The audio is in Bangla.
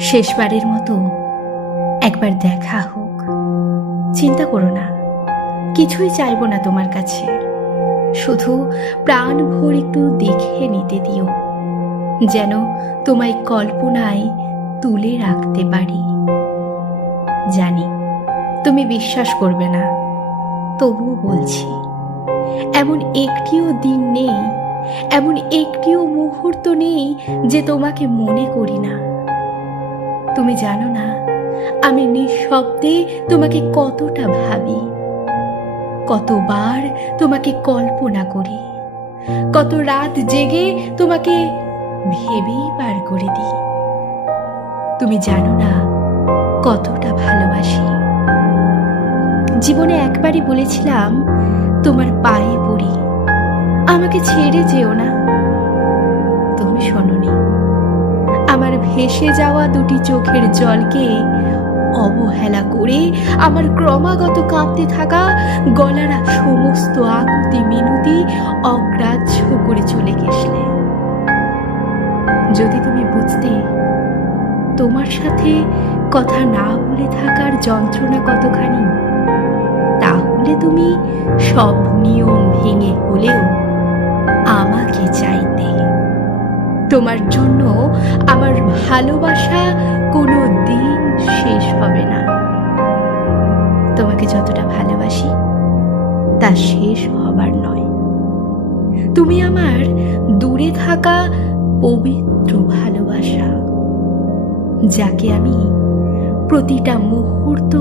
শেষবারের মতো একবার দেখা হোক। চিন্তা করো না, কিছুই চাইব না তোমার কাছে। শুধু প্রাণ ভোর একটু দেখে নিতে দিও, যেন তোমায় কল্পনায় তুলে রাখতে পারি। জানি, তুমি বিশ্বাস করবে না, তবুও বলছি, এমন একটিও দিন নেই, এমন একটিও মুহূর্ত নেই যে তোমাকে মনে করি না। তুমি জানো না, আমি নিঃশব্দে তোমাকে কতটা ভাবি। কতবার তোমাকে কল্পনা করি। কত রাত জেগে তোমাকে ভেবেই পার করে দিই। তুমি জানো না, কতটা ভালোবাসি। জীবনে একবারই বলেছিলাম, তোমার পায়ে পড়ি। আমাকে ছেড়ে যেও না। তুমি শোনোনি। ভেসে যাওয়া দুটি চোখের জলকে অবহেলা করে আমার ক্রমাগত কাঁপতে থাকা গলার সমস্ত আকুতি মিনতি অগ্রাহ্য করে চলে গেছলে যদি তুমি বুঝতে তোমার সাথে কথা না বলে থাকার যন্ত্রণা কতখানি, তাহলে তুমি সব নিয়ম ভেঙে হলেও তোমার জন্য আমার ভালোবাসা কোনো দিন শেষ হবে না। তোমাকে যতটা ভালোবাসি, তা শেষ হবার নয়। তুমি আমার দূরে থাকা পবিত্র ভালোবাসা, যাকে আমি প্রতিটা মুহূর্ত